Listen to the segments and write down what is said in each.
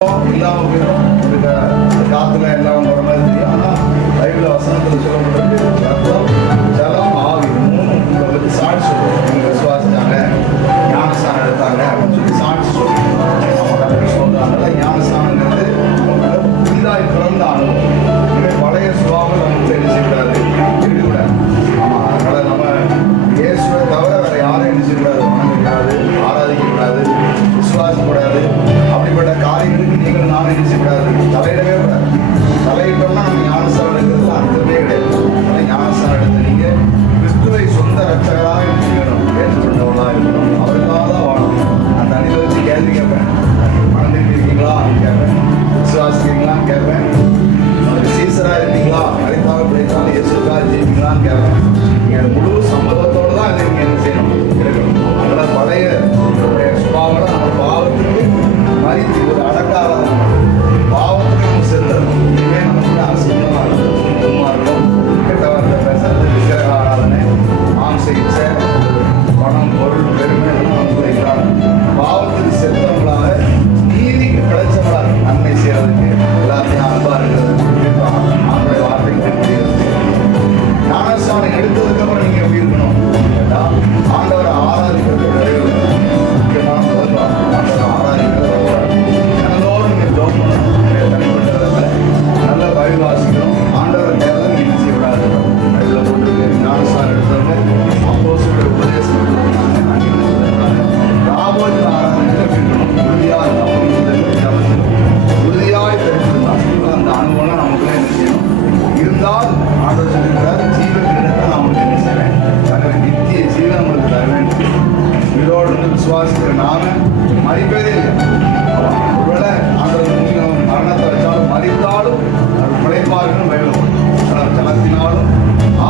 இல்லாம போயிடும். இந்த காத்துல எல்லாம் வர மாதிரி தெரியும். ஆனா பைபிள் வசனத்தில் சொல்லப்பட்டிருக்கு, ரத்தம் ஜலம் ஆவி மூணும் பற்றி சாட்சி சொல்லுவோம். இவங்க விசுவாசிச்சாங்க, ஞானஸ்தானம் எடுத்தாங்க அப்படின்னு சொல்லி சாட்சி சொல்லுவோம். நம்ம கரெக்டாக சொல்றாங்கல்ல, ஞானஸ்தானங்கிறது புதிதாய் பிறந்த அனுபவம். இனிமே பழைய சுபாவம் நமக்கு நினைச்சிக்கூடாது, இருக்கக்கூடாது. ஆமா, அதனால நம்ம இயேசுவை தவிர வேற யாரும் நினைச்சிக்கூடாது, வணங்கக்கூடாது, ஆராதிக்கக்கூடாது, விசுவாசக்கூடாது. அப்படிப்பட்ட காரியங்களுக்கு நீங்கள் நானும் நினைச்சிக்கூடாது, தலையிடவே கூடாது. தலையிட்டோம்னா நம்ம ஞானஸ்தானம் எடுக்கிறது அர்த்தமே கிடையாது. ஞானஸ்தானம் எடுத்து நீங்க கிறிஸ்துவை சொந்த ரட்சகராக இருக்கணும், ஏற்றுக்கொண்டவர்களாக இருக்கணும், அவருக்காக தான் வாழணும். அந்த அணில வச்சு கேள்வி கேட்பேன், மனதில் இருக்கீங்களா கேட்பேன், விசுவாசிக்கிறீங்களான்னு கேட்பேன், சீசராக இருக்கீங்களா, மறைத்தாக பிடித்தாலும் இயேசுக்காக ஜெயிப்பீங்களான்னு கேட்பேன். நீங்கள் முழு சம்மதத்தோடு தான் இதை நீங்கள் என்ன செய்யணும், எடுக்கணும். அதனால் பழைய சுபாவம் நம்ம பாவத்துக்கு மறித்து ஒரு அடக்காக பாவத்துக்கு நம்ம செலுத்தணும். இனிமே நமக்கு அசுத்தமாக இருக்கும், சுத்தமாக இருக்கும். கெட்ட வார்த்தை பேசுறது, விக்கிரக ஆராதனை, மாம்ச இச்சை, பணம், பொருள், பெருமை எல்லாம் நமக்கு இல்லாத பாவத்துக்கு செலுத்தவங்களாக நீதிக்கு கிடைச்சவங்களாக நன்மை செய்யறதுக்கு எல்லாத்தையும் அன்பா இருக்கிறது நம்மளுடைய வார்த்தைக்கு தெரியுது. ஞானஸ்தானம் எடுத்ததுக்கு அப்புறம் நீங்க எப்படி இருக்கணும் கேட்டா, ஆண்டவரை ஆராதிக்கிறது விளைவு முக்கியமான முதல் ஆண்டவரை ஆராதிக்கிறது தினந்தோறும் நீங்க ஜெபம் பண்ணணும். தனிப்பட்டதில் நல்ல பைபிள் வாசிக்கணும். ஆண்டவரை தேர்தல் நீங்க என்ன செய்யக்கூடாது, பைபிளை போட்டுருக்கு. ஞானஸ்தானம் எடுத்தவங்க அப்போஸ்தலருடைய உபதேசம் ராபோஜன ஆராதனையில் எப்படி இருக்கணும், உறுதியாக உறுதியாய் தெரிஞ்சிருந்தாங்க. அந்த அனுபவம் நமக்குள்ளே என்ன செய்யணும் இருந்தால் ஆண்டவர் சொல்லுகிறார், ஜீவன் இடத்தை நான் உங்களுக்கு என்ன செய்வேன், தருவேன், நித்திய ஜீவன் உங்களுக்கு தருவேன். உயிரோடு வந்து விசுவாசிக்கிற நாம மறிப்பதே இல்லை. ஒருவேளை ஆண்டவர் நீங்கள் மரணத்தை வச்சாலும் மறித்தாலும் அவர் பிழைப்பாருன்னு வேணும். ஆனால் ஜலத்தினாலும்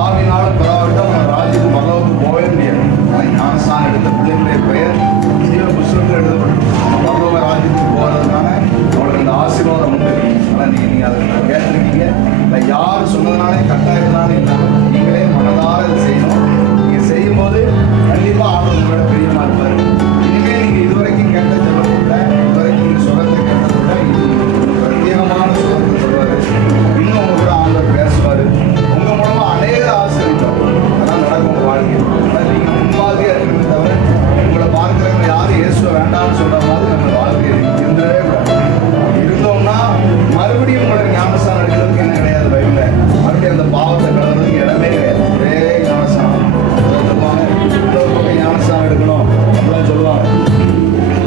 ஆவினாலும் பரவாயிட்டால் நம்ம ராஜ்யத்துக்கு பரலோகத்துக்கு போகவே முடியாது. ஆனால் ஞானஸ்தானம் எடுத்த பிள்ளைகளுடைய பெயர் ஜீவ புஸ்தகத்தில் எழுதப்படும். பரலோக ராஜ்யத்துக்கு போகிறதுனால அவங்களுக்கு இந்த ஆசீர்வாதம் உண்டு. ஆனால் நீங்கள் அதை கேட்டிருக்கீங்க. இல்லை யார் சொன்னதுனாலே கட்டாயத்தினால இல்லாமல் நீங்களே மனதார இதை செய்யணும். நீங்கள் செய்யும்போது கண்டிப்பாக ஆண்டவர் உங்களோட பிரியமாக இருப்பார். இனிமேல் நீங்கள் இதுவரைக்கும் கேட்ட சொல்லக்கூட, இதுவரைக்கும் நீங்கள் சுரத்தை கேட்டதோட இது பிரத்யேகமான சுரத்தை சொல்வார். இன்னும் உங்க கூட ஆண்டவர் பேசுவார். உங்கள் மூலமாக அநேக ஆசீர்வாதம் அதெல்லாம் நடக்கும் உங்கள் வாழ்க்கை. ஆனால் நீங்கள் முன்பாதியாக இருக்கிறத தவிர உங்களை பார்க்குறவங்க யாரும் இயேசுவை வேண்டாம்னு சொல்கிற மாதிரி நம்ம வாழ்க்கை இருந்துடவே கூடாது. இருந்தோம்னா மறுபடியும் உங்களோட ஞானஸ்தானம் எடுக்கிறதுக்கு என்ன கிடையாது. பைபிளில் மறுபடியும் அந்த பாவத்தை கலந்துறதுக்கு இடமே கிடையாது. ஒரே ஞானஸ்தானம் சொல்லுவாங்க, இன்னொரு பக்கம் ஞானஸ்தானம் எடுக்கணும் அப்படிலாம் சொல்லுவாங்க.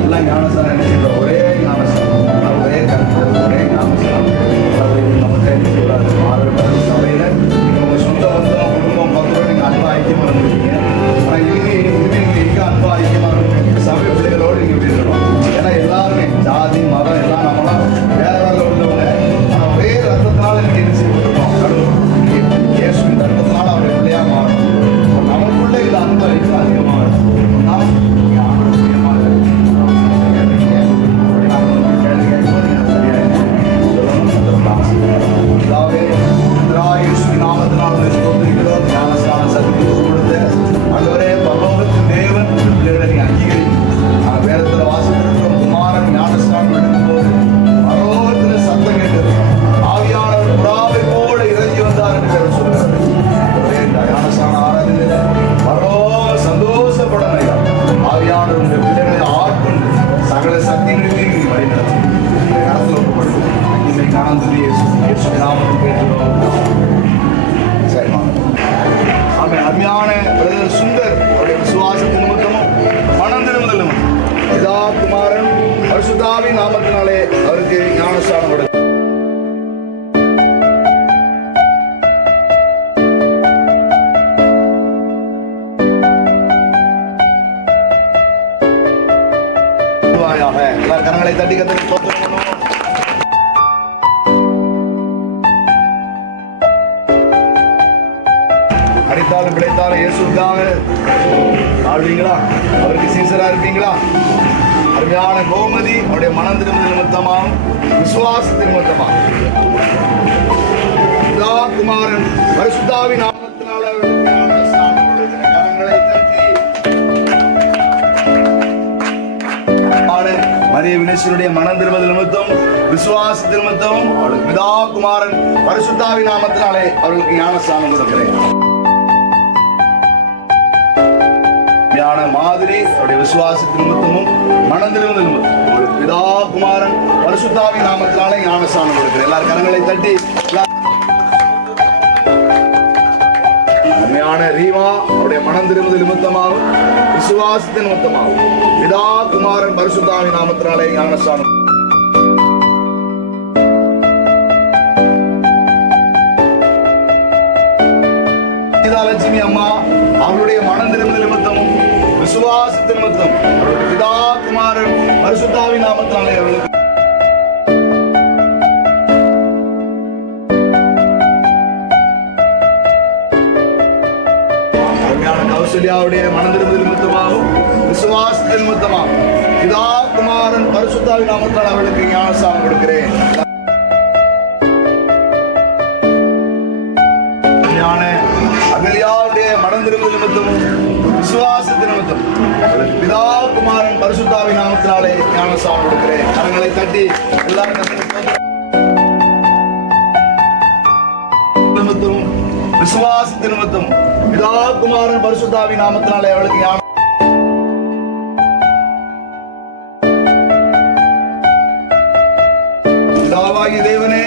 எல்லாம் ஞானஸ்தானம் என்ன செய்யணும், ஒரே ஞானஸ்தானம், ஒரே கருத்து, ஒரே ஞானஸ்தானம். நம்ம தெரிஞ்சு கூடாது. மாறுபட்ட சபையில் நீங்கள் உங்கள் சொந்த வந்தோம் குடும்பம் பக்கம் நீங்கள் அன்பா ஐக்கியமாக இருந்துருக்கீங்க. ஆனால் இனிமே நீங்கள் எங்கே அன்பா ஐக்கியமாக இருக்கணும், சபை பிள்ளைகளோடு நீங்கள் எப்படி இருக்கணும். ஏன்னா எல்லாருமே ஜாதி மதம் எல்லாம் நம்மளாம் வேற வேற உள்ளவங்க. ஆனால் ஒரே ரத்தத்தினால நீங்கள் என்ன செய்யப்பட்டிருக்கோம், கடவுள் இயேசுவின் ரத்தத்தினால அவருடைய பிள்ளையாக மாறணும். நமக்குள்ளே இது அன்பு அறிவு அதிகமாக இருக்கும். நீங்கள் ஆண்டவர் பிரியமாக நாமத்தினாலே அவருக்கு ஞானஸ்தானம் கொடுக்கும். எல்லாரும் கரங்களை தட்டி கத்தரி ஸ்தோத்திரம் பண்ணுவோம். அடித்தாலும் பிழைத்தாலும் இயேசுக்காக ஆழ்வீங்களா, அவருக்கு சீசரா இருப்பீங்களா? அருமையான கோமதி அவருடைய மனம் திரும்புதல் நிமித்தமாகவும் விசுவாசத்தின் நிமித்தமாகவும் குமாரன் பரிசுத்தாவின் நாமத்தினால கரங்களை தட்டி மரிய வினேஸ்வருடைய மனம் திரும்புதல் நிமித்தம் விசுவாச நிமித்தமும் அவளுக்கு பிதா குமாரன் பரிசுத்தாவி நாமத்தினாலே அவர்களுக்கு ஞானஸ்நானம் கொடுக்கிறேன். மாதிரி அவருடைய விசுவாச நிமித்தமும் மனம் திரும்புதல் நிமித்தம் அவளுக்கு பிதா குமாரன் பரிசுத்தாவி நாமத்தினாலே ஞானஸ்நானம் கொடுக்கிறேன். எல்லாரும் கரங்களை தட்டி உண்மையான ரீவா அவருடைய மனம் திரும்புதல் நிமித்தமாகும் விசுவாசத்தின் நிமித்தமாகும் பிதா குமாரன் பரிசுத்தாவி நாமத்தினாலே ஞானஸ்நானம். லட்சுமி அம்மா அவருடைய மனம் திரும்புதல் நிமித்தமும் விசுவாசத்தின் நிமித்தம் அவருடைய பிதா குமாரன் பரிசுத்தாவி நாமத்தினாலே அவர்களுக்கு கௌசல்யாவுடைய மனம் திரும்புதல் நிமித்தமாகவும் விசுவாசத்தின் நிமித்தமாகவும் பிதா குமாரன் பரிசுத்தாவி நாமத்தினால் அவர்களுக்கு ஞானஸ்நானம் கொடுக்கிறேன். அகல்யாவுடைய மனம் திரும்புதல் நிமித்தமும் விசுவாசத்தின் நிமித்தம் பிதா குமாரன் பரிசுத்தாவி நாமத்தினாலே ஞானஸ்நானம் கொடுக்கிறேன். கரங்களை தட்டி எல்லாரும் நிமித்தமும் விசுவாசத்தின் நிமித்தம் பிதா குமாரன் பரிசுத்தாவி நாமத்தினாலே அவளுக்கு ஞான பிதாவாகிய தேவனே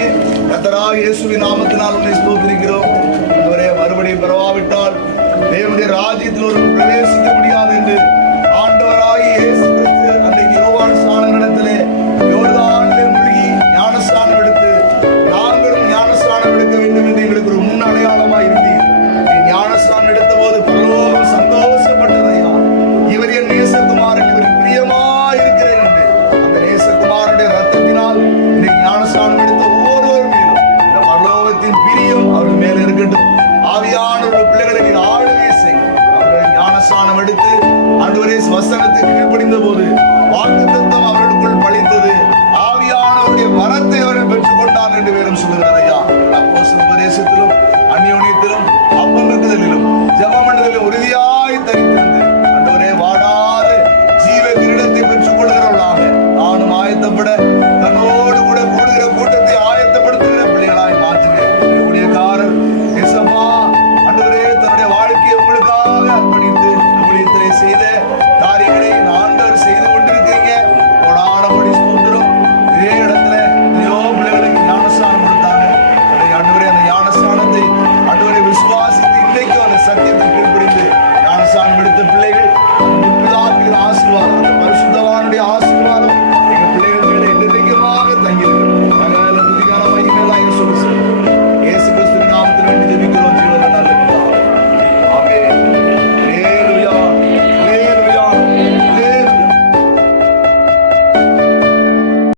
கர்த்தராகிய இயேசுவின் நாமத்தினால் உம்மை ஸ்தோத்திரிக்கிறோம். மறுபடியும் பெறவாவிட்டால் தேவனுடைய ராஜ்யத்தில் ஒரு பிரவேசிக்க முடியாது என்று ஆண்டவராகிய இயேசு கிறிஸ்து அன்றைக்கு யோவான் ஸ்நானனிடத்திலே யோர்தானிலே மூழ்கி ஞானஸ்நானம் எடுத்து நாங்களும் ஞானஸ்நானம் எடுக்க வேண்டும் என்று எங்களுக்கு ஒரு முன் அடையாளமாய் இருந்தீர். ஞானஸ்நானம் எடுத்த போது பரலோகம் சந்தோஷப்பட்டதையா, இவர் என் நேசகுமாரன், இவர் பிரியமாய் இருக்கிறேன் என்று அந்த நேசகுமாரனுடைய ரத்தத்தினால் இன்னைக்கு ஞானஸ்நானம் எடுத்த ஒவ்வொருவர் மேலும் இந்த பரலோகத்தின் பிரியம் அவர்கள் மேல இருக்கட்டும். ஆவியானவர்கள் பிள்ளைகளை நீர் ஆளுகை செய்யும். அவர்கள் ஞானஸ்நானம் எடுத்து ஆண்டவரே வசனத்துக்கு